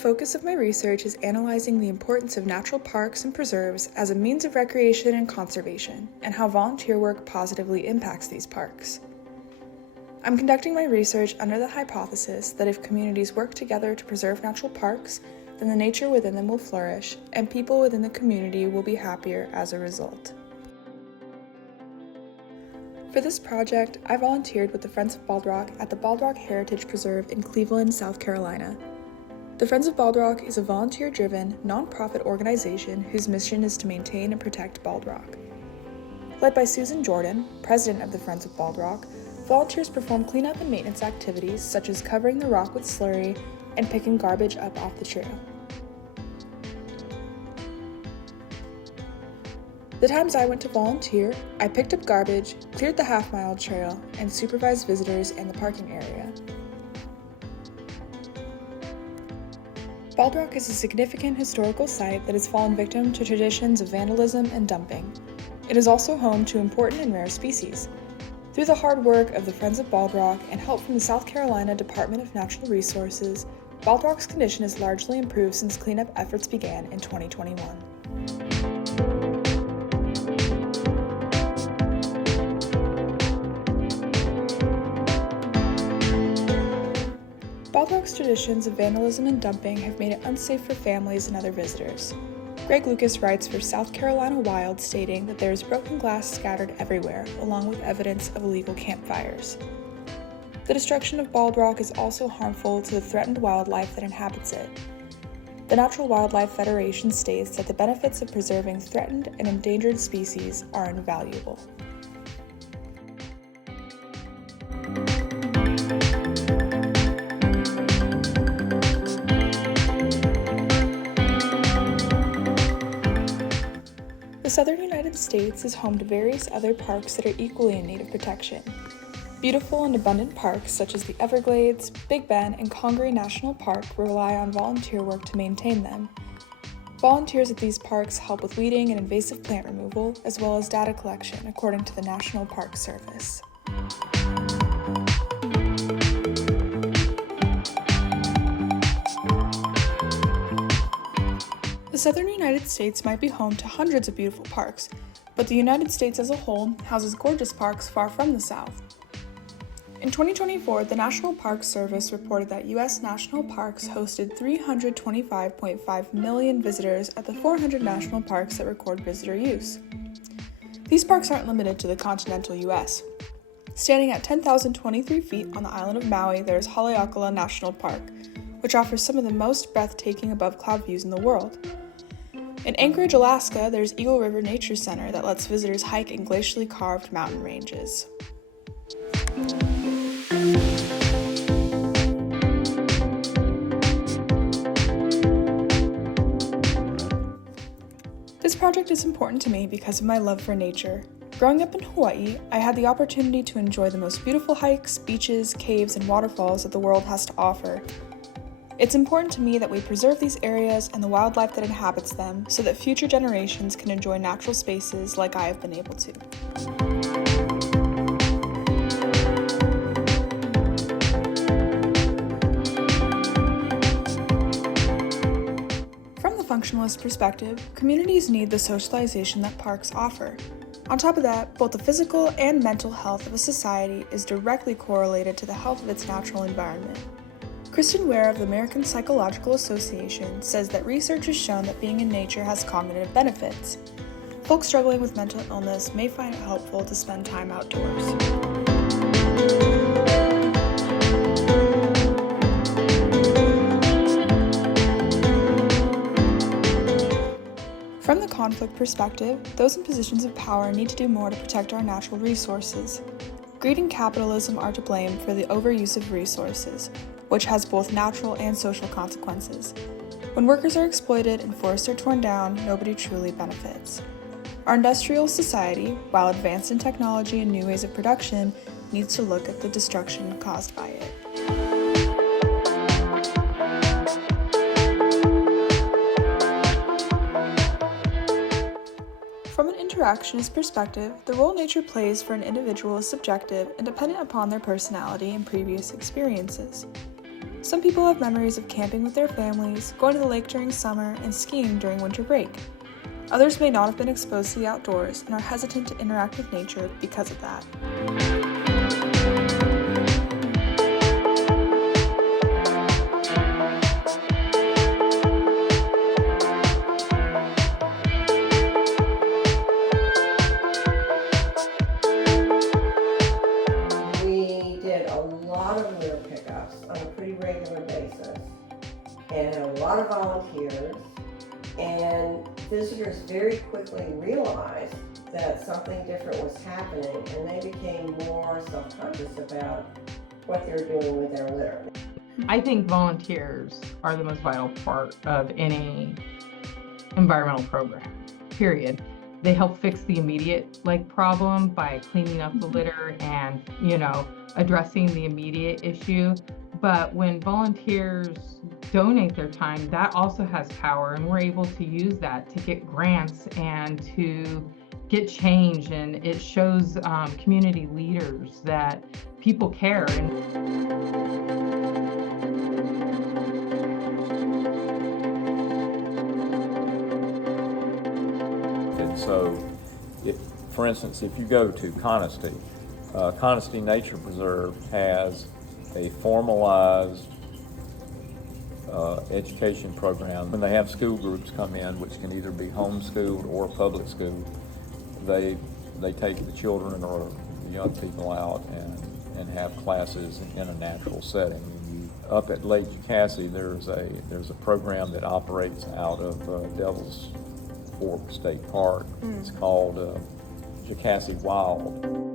focus of my research is analyzing the importance of natural parks and preserves as a means of recreation and conservation, and how volunteer work positively impacts these parks. I'm conducting my research under the hypothesis that if communities work together to preserve natural parks, then the nature within them will flourish, and people within the community will be happier as a result. For this project, I volunteered with the Friends of Bald Rock at the Bald Rock Heritage Preserve in Cleveland, South Carolina. The Friends of Bald Rock is a volunteer-driven, nonprofit organization whose mission is to maintain and protect Bald Rock. Led by Susan Jordan, president of the Friends of Bald Rock, volunteers perform cleanup and maintenance activities such as covering the rock with slurry and picking garbage up off the trail. The times I went to volunteer, I picked up garbage, cleared the half-mile trail, and supervised visitors in the parking area. Bald Rock is a significant historical site that has fallen victim to traditions of vandalism and dumping. It is also home to important and rare species. Through the hard work of the Friends of Bald Rock and help from the South Carolina Department of Natural Resources, Bald Rock's condition has largely improved since cleanup efforts began in 2021. Bald Rock's traditions of vandalism and dumping have made it unsafe for families and other visitors. Greg Lucas writes for South Carolina Wild, stating that there is broken glass scattered everywhere, along with evidence of illegal campfires. The destruction of Bald Rock is also harmful to the threatened wildlife that inhabits it. The Natural Wildlife Federation states that the benefits of preserving threatened and endangered species are invaluable. The southern United States is home to various other parks that are equally in need of protection. Beautiful and abundant parks such as the Everglades, Big Bend, and Congaree National Park rely on volunteer work to maintain them. Volunteers at these parks help with weeding and invasive plant removal, as well as data collection, according to the National Park Service. The southern United States might be home to hundreds of beautiful parks, but the United States as a whole houses gorgeous parks far from the South. In 2024, the National Park Service reported that U.S. national parks hosted 325.5 million visitors at the 400 national parks that record visitor use. These parks aren't limited to the continental U.S. Standing at 10,023 feet on the island of Maui, there is Haleakala National Park, which offers some of the most breathtaking above-cloud views in the world. In Anchorage, Alaska, there's Eagle River Nature Center that lets visitors hike in glacially carved mountain ranges. This project is important to me because of my love for nature. Growing up in Hawaii, I had the opportunity to enjoy the most beautiful hikes, beaches, caves, and waterfalls that the world has to offer. It's important to me that we preserve these areas and the wildlife that inhabits them so that future generations can enjoy natural spaces like I have been able to. From the functionalist perspective, communities need the socialization that parks offer. On top of that, both the physical and mental health of a society is directly correlated to the health of its natural environment. Kristen Ware of the American Psychological Association says that research has shown that being in nature has cognitive benefits. Folks struggling with mental illness may find it helpful to spend time outdoors. From the conflict perspective, those in positions of power need to do more to protect our natural resources. Greed and capitalism are to blame for the overuse of resources, which has both natural and social consequences. When workers are exploited and forests are torn down, nobody truly benefits. Our industrial society, while advanced in technology and new ways of production, needs to look at the destruction caused by it. From an interactionist perspective, the role nature plays for an individual is subjective and dependent upon their personality and previous experiences. Some people have memories of camping with their families, going to the lake during summer, and skiing during winter break. Others may not have been exposed to the outdoors and are hesitant to interact with nature because of that. We did a lot of litter pickups on a pretty regular basis and had a lot of volunteers, and visitors very quickly realized that something different was happening, and they became more self-conscious about what they're doing with their litter. I think volunteers are the most vital part of any environmental program, period. They help fix the immediate problem by cleaning up the litter and, addressing the immediate issue. But when volunteers donate their time, that also has power, and we're able to use that to get grants and to get change. And it shows community leaders that people care. And so, for instance, if you go to Conisty, Conisty Nature Preserve has a formalized education program. When they have school groups come in, which can either be homeschooled or public school, they take the children or the young people out and have classes in a natural setting. Up at Lake Jocassee, there's a program that operates out of Devil's Fork State Park. It's called Jocassee Wild.